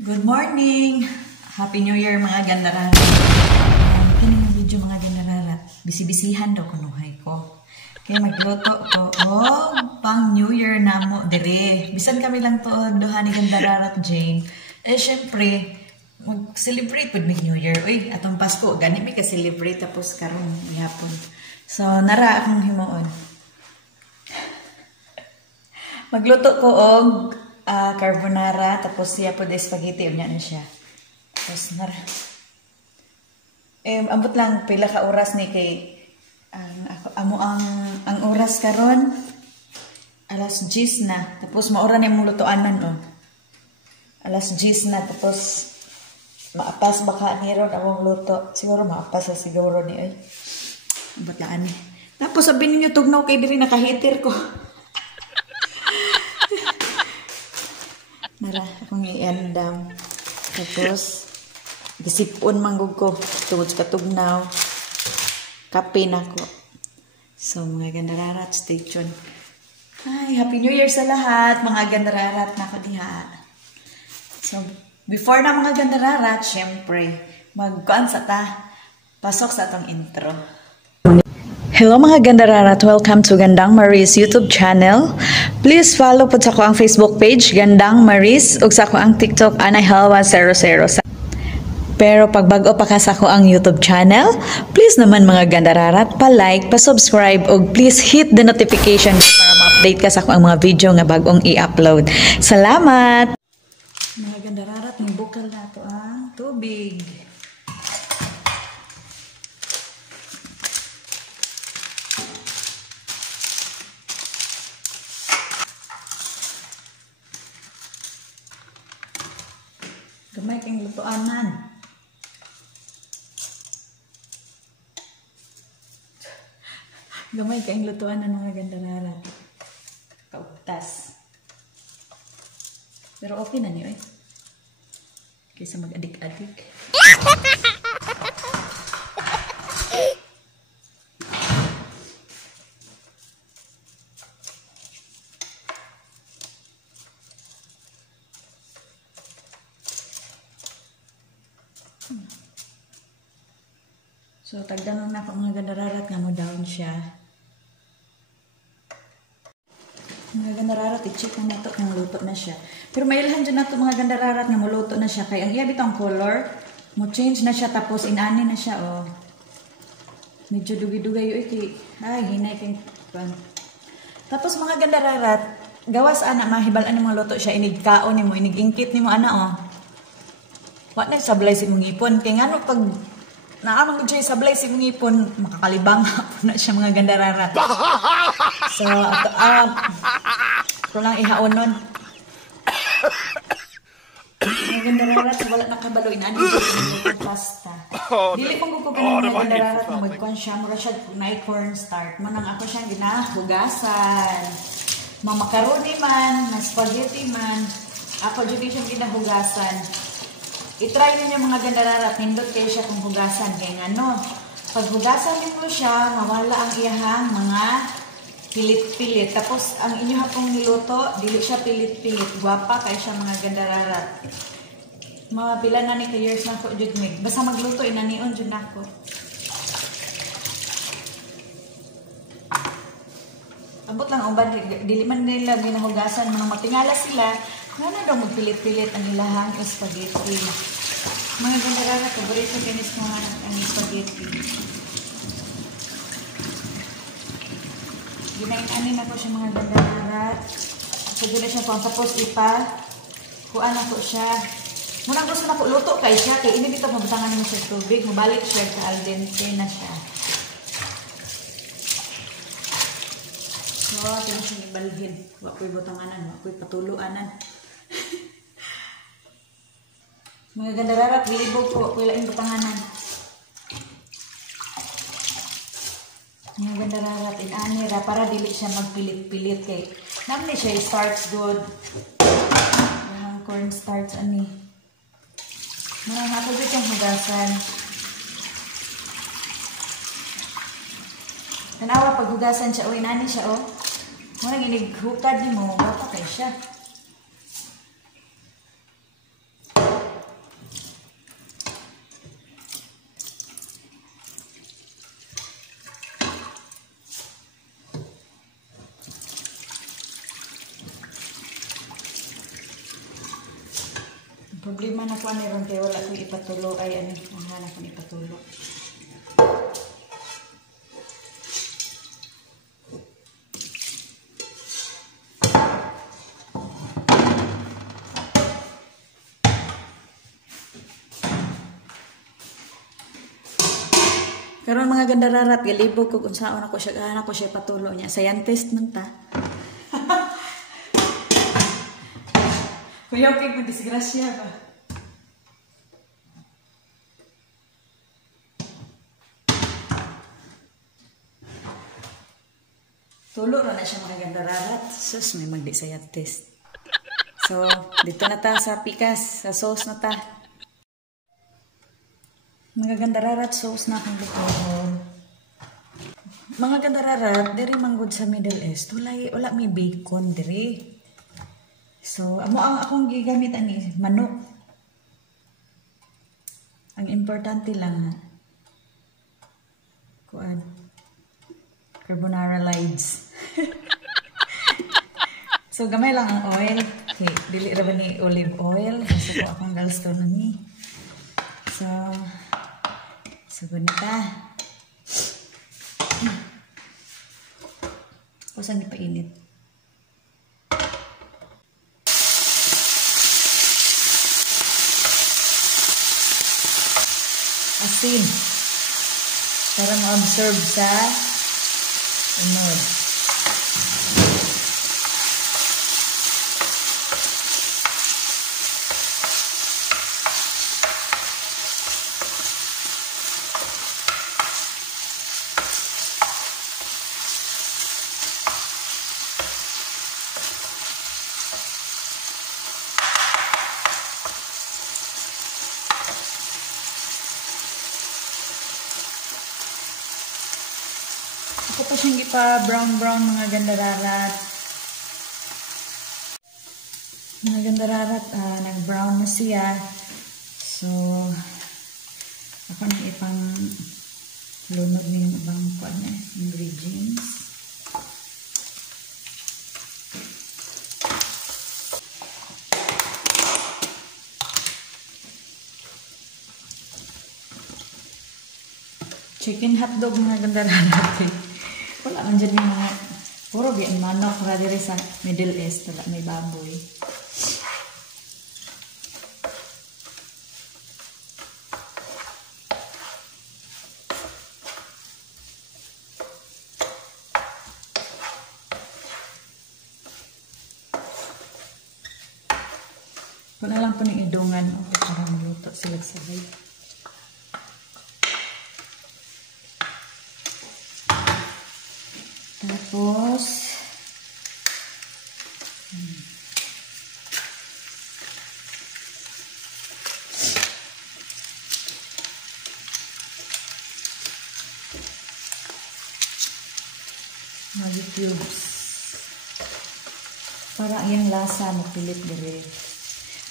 Good morning! Happy New Year mga gandararat. Kini nga video mga gandararat. Bisi-bisihan daw kunuhay ko. Kaya magluto ko. Pang New Year na mo dire. Bisan kami lang to duha ni gandararat Jane. Syempre, mag-celebrate with New Year. Uy, atong Pasko. Gani may ka-celebrate tapos karon hapon. So, nara akong himuon. Magluto ko og carbonara, tapos siya po de spaghetti, unya na siya. Tapos nara. Ambot lang pila ka oras ni kay ang oras karon alas 10 na. Tapos maura ni mong lutoanan alas 10 na, tapos maapas baka ni ron awang luto. Siguro maapas sa siguro ni ay. Ambot lang ani. Tapos sabihin niyo tugnaw kay diri nakahitir ko. Nara, akong i-endam. Tapos, disipon manggug ko. Tungod sa katugnaw. Kape na ko. So, mga gandararat, stay tuned. Hi, Happy New Year sa lahat, mga gandararat na ko diha. So, before na mga gandararat, syempre, mag-kuan sa ta. Pasok sa atong intro. Hello mga gandararat, welcome to Gandang Maris YouTube channel. Please follow po sa ko ang Facebook page, Gandang Maris, ug sa ko ang TikTok, Anahelwa00. Pero pag bago pa ka sa ko ang YouTube channel, please naman mga gandararat, pa-like, pa-subscribe, ug please hit the notification para ma-update ka sa ko ang mga video nga bagong i-upload. Salamat! Mga gandararat, nibukal na ito ang tubig. Gamay kang lutoanan. Gamay kang lutoanan mga gandararat. Kaugtas. Pero okay na niyo kaysa mag-adik-adik. So, tagdanon na ako mga gandararat nga mo down siya. Mga gandararat, i-check na nato kung luto na siya. Pero may ilhan dyan nato mga gandararat nga muluto na siya. Kaya ang iya bitang color, mo change na siya tapos inani na siya. Medyo dugi-dugay yun. Ay, hinay kang tapos mga gandararat, gawas ana, mahibalan ng mga luto siya. Inigkaon ni mo, inigingkit ni mo ana Wak na sablay si mong ipon. Kaya nga pag naamang siya sablay si mong ipon, makakalibang na siya mga gandararat. So, ito lang ihaon nun. Mga gandararat, wala nakabalo. Inani yung pasta. Dili kong kukunin mga gandararat na magkuhan siya. Mura siya na cornstarch. Manang ako siyang ginahugasan. Makaroni man, na spaghetti man. Ako dyan siyang ginahugasan. I-try ninyo mga gandararat, nindot kayo siya kung hugasan. Kaya pag hugasan ninyo siya, mawala ang iyahang mga pilit-pilit. Tapos, ang inyo hapong niluto, dili siya pilit-pilit. Guwapa kayo siya mga gandararat. Mga pila na ni years na ko, Judmig. Basta magluto, inanion dyan ako. Abot lang, dili man nila ginahugasan, mga matingala sila. Kung ano daw magpilit-pilit ang ilahang spaghetti. Mga gandararat, paborito kinis mo ang spaghetti. Ginain-anin ako siya mga gandararat. Pagula siya po. Tapos kuan ako siya. Muna gusto na po luto kay siya. Kaya ini dito mabutangan mo sa tubig. Mabalik siya ka al dente na siya. So, ito na siya ibalhin. Wapoy butanganan. Wapoy patuluanan. Mga gandararat, bilibog po. Wapoy laing butanganan. Mga gandararat, inanira para dili siya magpilit-pilit kay namni siya starts good. Ang cornstarch ani. Marang ako dito yung hugasan. Tanawa pag hugasan siya, inani siya Muna ginighukad ni mo, baka kay siya. Problema na ko ani ron kay wala ko ipatulo ay ani ang hanap ko ipatulo. Karon mga gandararat galibog ko kung saan ako siya hanap ko siya patulo niya. Scientist man ta. Kuya okay magdisgrasya ba? Tulo ra na siya mga gandararat. Sus may magdi-scientist. So dito na ta sa pikas, sa sauce na ta. Mga gandararat, sauce na akong lutoon. Mga gandararat, diri manggod sa Middle East, wala may bacon diri. So, amo ang akong gigamit ani manok. Ang importante lang kuan carbonara lights. So, gamay lang ang oil. Okay, dili ra ba ni olive oil? So, akong gallstone ni. So, sagot na ta. Pusan di painit. Asin. Para ma-absorb sa unod. Ako pa siyang ipa-brown-brown mga gandararat. Mga gandararat, nag-brown na siya. So, ako na ipang lunod na yung ibang ingredients. Chicken hotdog mga gandararat. Wala man dyan yung mga puro biyan manok para diri sa Middle East. Wala may baboy. Wala lang po ng idungan para maluto sila sabay. Tapos, Maggi cubes. Para yung lasa mapilit dire.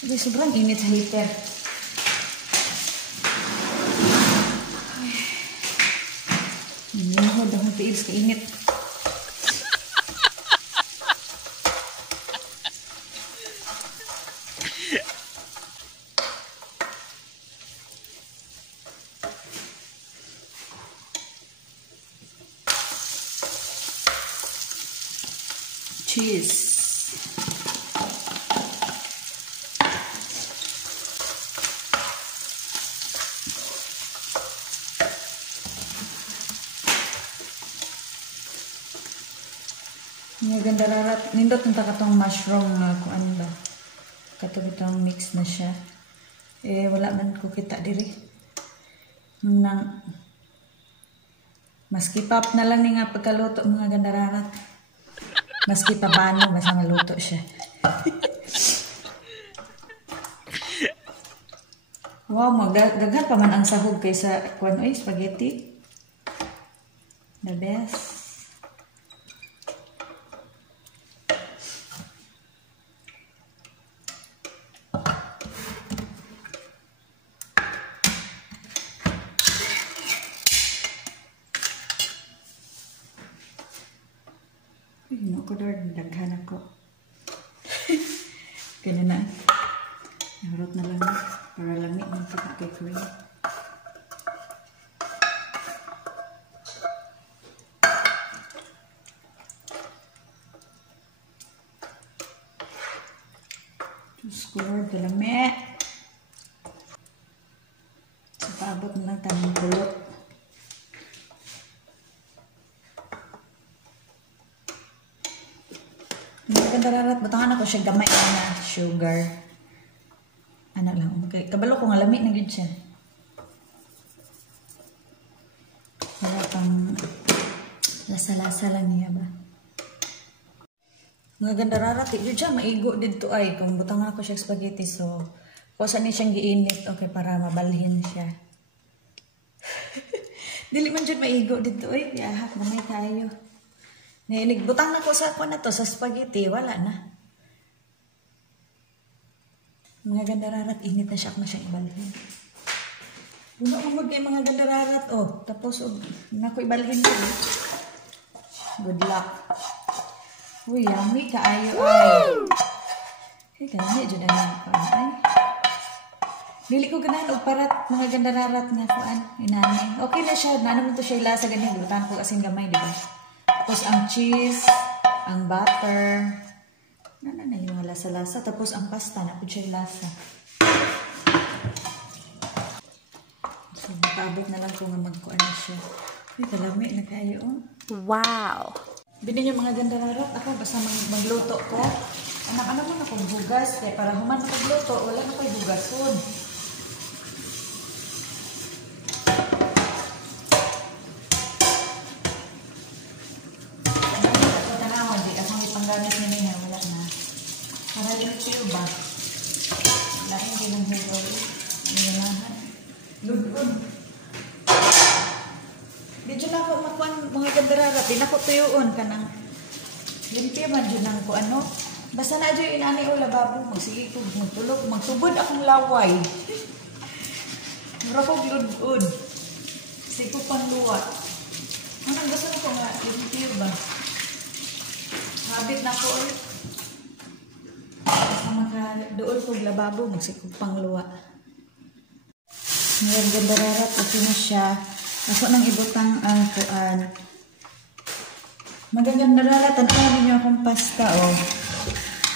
Kasi sobrang init sa heater. Minahod akong tiis ka init. Cheese. Yung gandararat, nindot ng takatong mushroom na kuan ba. Katong itong mix na siya. Eh, wala man ko kita diri. Nang maski pap na lang ni nga pagkaluto mga gandararat. Maski pabano, basta maluto siya. Wow, magdaghan pa man ang sahog kaysa kuan oy spaghetti. The best. Ko dar daghan ako. Kaya na. Narot na lang para lamig ng kita kay cream. Score, kalami. So, paabot na lang tanong kulot. Nagkandararat, batangan ako siya gamay na sugar. Ano lang, okay. Kabalo ko nga lamig na gud siya. Para pang lasa-lasa lang niya ba. Mga gandararat, yun siya, maigo dito ay. Kung butangan ako siya spaghetti, so, kusa ni siyang giinit, okay, para mabalhin siya. Dili man dyan maigo dito ay. Yahap, namay tayo. Nilig, butang na ko sa ako na to, sa spaghetti, wala na. Mga gandararat, init na siya, ako na siyang ibalhin. Puno mo kay mga gandararat, oh. Tapos, oh, na ko ibalhin ko. Good luck. Uy, yummy kaayo ay. Hey, kami, dyan na ay. Dili ko ganahan og parat, mga gandararat nga kuan, inani. Okay na siya, na naman to siya ilasa ganyan, lutan ko kasing gamay, di ba? Tapos ang cheese, ang butter, na yung lasa-lasa, tapos ang pasta, na po siya ilasa. So, makabot na lang kung magkuan na siya. Uy, kalami na kayo, oh. Wow! Binin yung mga gandararat, ako basta magluto ko. Anak-anak mo na kung bugas, kaya para human magluto, wala na ko'y bugason. Ako tanawan, di ako may panggamit niya, wala na. Para limpyo ba? Wala yung ginang hero. Ang lugod. Di dyan ako makuan mga gandararat, di na ko tuyuon ka ng limpyo man dyan ang ko ano. Basta na dyan yung inani o lababo, magsige ko, magtulog, magtubod akong laway. Mura ko gludod. Kasi ko pang luwa. Anong gusto ko nga, limpyo ba? Habit na ko ulit. Basta makadool ko lababo, magsige ko pang luwa. Mga gandararat, okay na siya. Ako nang ibutang ang kuan. Magaganda rara, tanawa ninyo akong pasta, oh.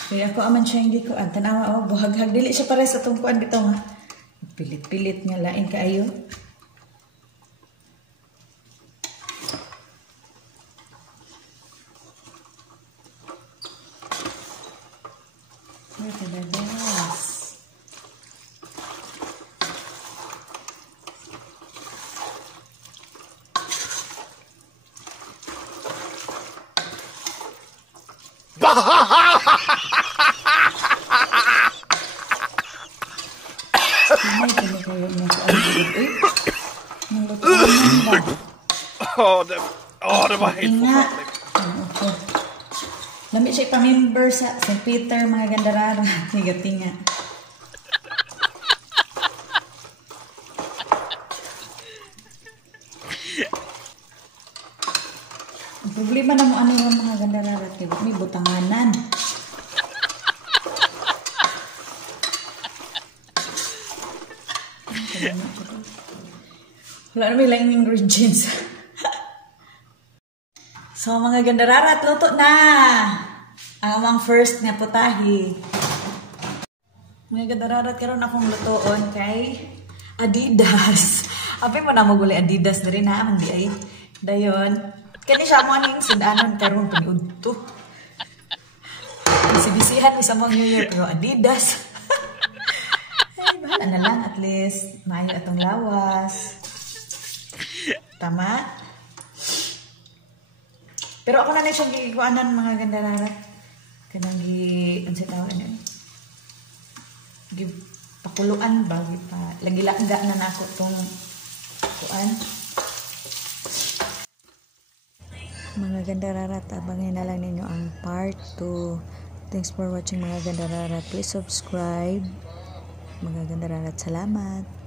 Kaya ako aman siya hindi kuan. Tanawa, oh, buhaghag. Dili siya pares sa itong kuan dito, nga. Pilit-pilit nga, lain kaayo. Ay, kadadas. Det var helt förfärligt. Lami siya ipa-member sa St. Peter, mga gandarara. Higatinga. Ang problema na mo ano yung mga gandarara. May butanganan. Wala na may lang ingredients. So mga gandararat, luto na! Ang amang first nga putahi. Mga gandararat, karon akong lutoon kay Adidas. Apay mo na maguli Adidas na rin ha, hindi ay. Dayon, kani siya mo aning sudanon karon paniudto. Bisibisihan mi sa mga New Year, pero Adidas. Ay, bahala na lang, at least maayo atong lawas. Tama? Pero ako na siyang gigikuanan mga gandararat. Kanang ang sa tawag na. Pakuluan ba? Lagi-langga na nako itong kuan. Mga gandararat, abangin na lang ninyo ang part 2. Thanks for watching mga gandararat. Please subscribe. Mga gandararat, salamat.